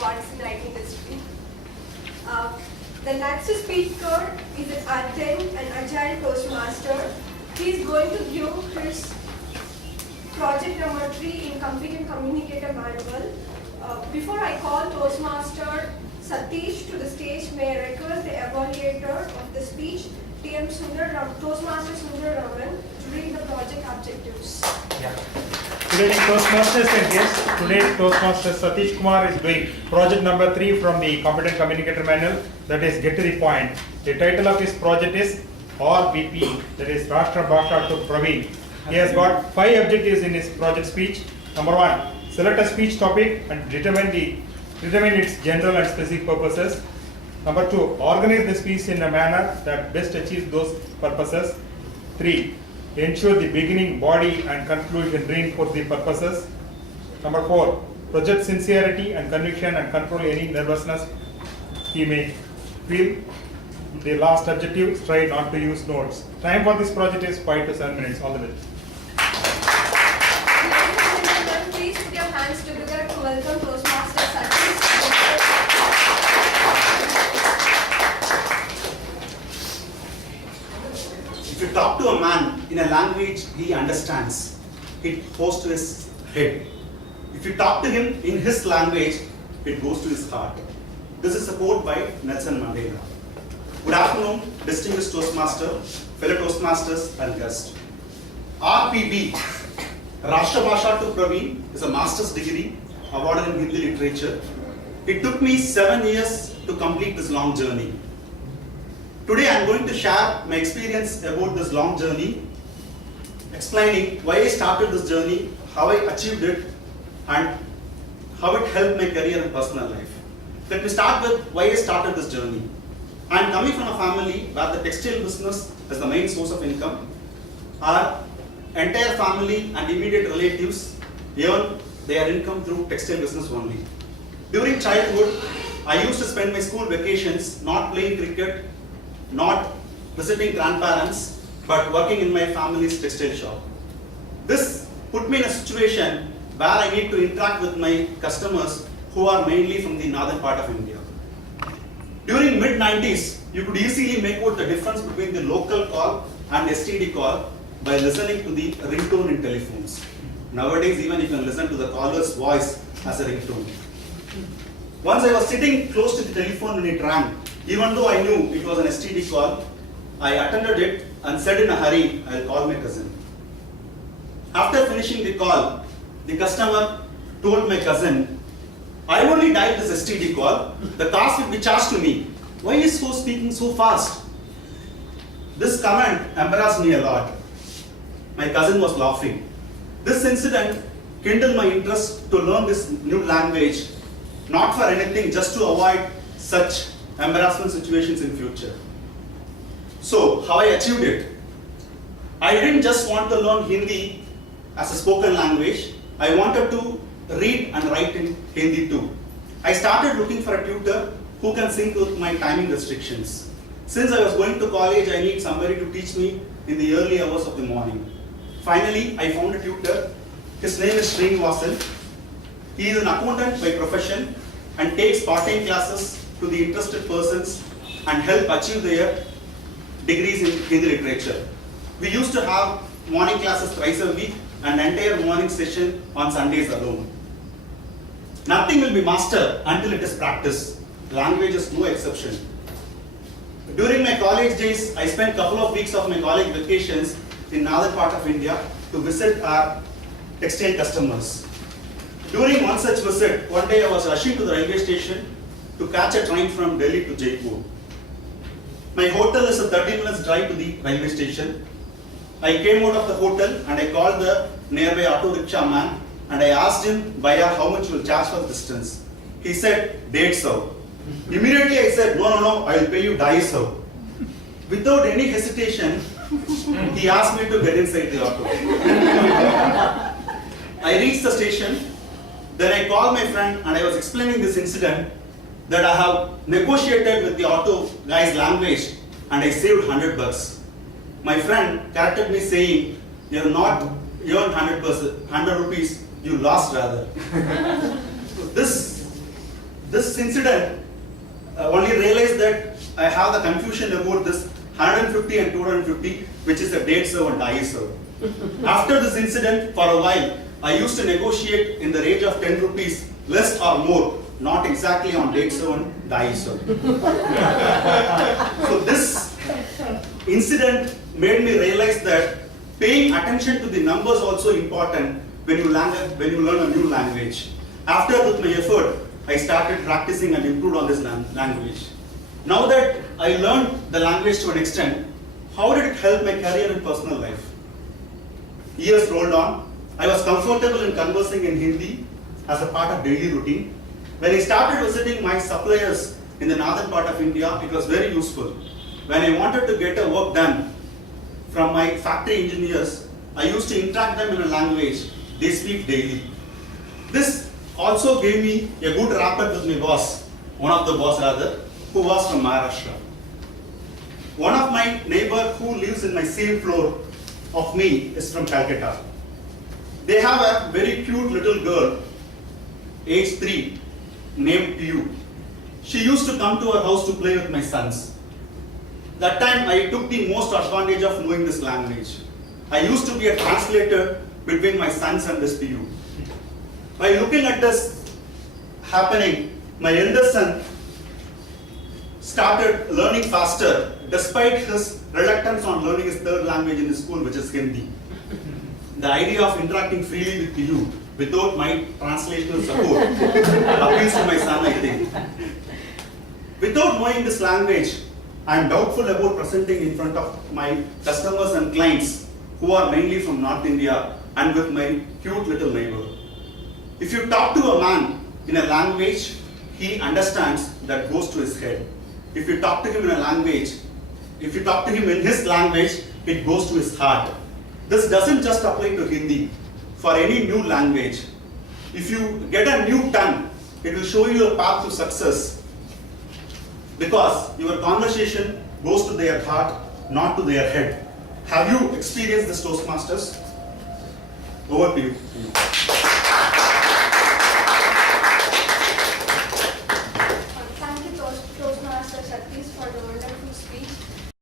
what's in IT industry. The next speaker is an Agile Toastmaster. He is going to give his project number 3 in Competent Communicator Manual. Before I call Toastmaster Satish to the stage, may I request the evaluator of the speech, Toastmaster Sundar Raman, to read the project objectives. Yeah. Today Toastmasters and guests. Today Toastmaster Satish Kumar is doing project number 3 from the Competent Communicator Manual, that is Get to the Point. The title of his project is RBP, that is Rashtra Bhasha to Praveen. He has got 5 objectives in his project speech. Number 1, select a speech topic and determine its general and specific purposes. Number 2, organize the speech in a manner that best achieves those purposes. 3, ensure the beginning, body and conclusion reinforce the purposes. Number 4, project sincerity and conviction and control any nervousness he may feel. The last objective, try not to use notes. Time for this project is 5 to 7 minutes. All the best. Ladies and gentlemen, please put your hands together to welcome Toastmaster Satish. If you talk to a man in a language he understands, it goes to his head. If you talk to him in his language, it goes to his heart. This is a quote by Nelson Mandela. Good afternoon, distinguished Toastmaster, fellow Toastmasters and guests. RPB, Rashtra Bhasha to Praveen, is a master's degree awarded in Hindi literature. It took me 7 years to complete this long journey. Today I am going to share my experience about this long journey, explaining why I started this journey, how I achieved it, and how it helped my career and personal life. Let me start with why I started this journey. I am coming from a family where the textile business is the main source of income. Our entire family and immediate relatives earn their income through textile business only. During childhood, I used to spend my school vacations not playing cricket, not visiting grandparents, but working in my family's textile shop. This put me in a situation where I need to interact with my customers who are mainly from the northern part of India. During mid-90s, you could easily make out the difference between the local call and STD call by listening to the ringtone in telephones. Nowadays, even you can listen to the caller's voice as a ringtone. Once I was sitting close to the telephone when it rang. Even though I knew it was an STD call, I attended it and said in a hurry, I'll call my cousin. After finishing the call, the customer told my cousin, I only dialed this STD call, the cost will be charged to me. Why is he speaking so fast? This comment embarrassed me a lot. My cousin was laughing. This incident kindled my interest to learn this new language, not for anything, just to avoid such embarrassment situations in future. So, how I achieved it? I didn't just want to learn Hindi as a spoken language. I wanted to read and write in Hindi too. I started looking for a tutor who can sync with my timing restrictions. Since I was going to college, I need somebody to teach me in the early hours of the morning. Finally, I found a tutor. His name is Srinivasan. He is an accountant by profession and takes part-time classes to the interested persons and help achieve their degrees in Hindi literature. We used to have morning classes thrice a week and entire morning session on Sundays alone. Nothing will be mastered until it is practiced. Language is no exception. During my college days, I spent a couple of weeks of my college vacations in northern part of India to visit our textile customers. During one such visit, one day I was rushing to the railway station to catch a train from Delhi to Jaipur. My hotel is a 30 minutes drive to the railway station. I came out of the hotel and I called the nearby auto rickshaw man and I asked him, Bhaiya, how much will charge for the distance? He said, 150. Immediately I said, no, I will pay you 250. Without any hesitation, he asked me to get inside the auto. I reached the station, then I called my friend and I was explaining this incident that I have negotiated with the auto guy's language and I saved $100. My friend corrected me saying, you have not earned 100 rupees, you lost rather. This this incident only realized that I have the confusion about this 150 and 250, which is the date serve and die serve. After this incident, for a while, I used to negotiate in the range of 10 rupees, less or more, not exactly on date serve and die serve. So this incident made me realize that paying attention to the numbers also important when you learn a new language. After with my effort, I started practicing and improved on this language. Now that I learned the language to an extent, how did it help my career and personal life? Years rolled on. I was comfortable in conversing in Hindi as a part of daily routine. When I started visiting my suppliers in the northern part of India, it was very useful. When I wanted to get a work done from my factory engineers, I used to interact them in a language they speak daily. This also gave me a good rapport with my boss, one of the boss rather, who was from Maharashtra. One of my neighbor who lives in my same floor of me is from Calcutta. They have a very cute little girl, age 3, named Piyu. She used to come to our house to play with my sons. That time I took the most advantage of knowing this language. I used to be a translator between my sons and this Piyu. By looking at this happening, my eldest son started learning faster despite his reluctance on learning his third language in the school, which is Hindi. The idea of interacting freely with you without my translational support appeals to my son, I think. Without knowing this language, I am doubtful about presenting in front of my customers and clients who are mainly from North India and with my cute little neighbor. If you talk to a man in a language he understands, that goes to his head. If you talk to him in a language, if you talk to him in his language, it goes to his heart. This doesn't just apply to Hindi. For any new language, if you get a new tongue, it will show you a path to success, because your conversation goes to their heart, not to their head. Have you experienced this, Toastmasters? Over to you.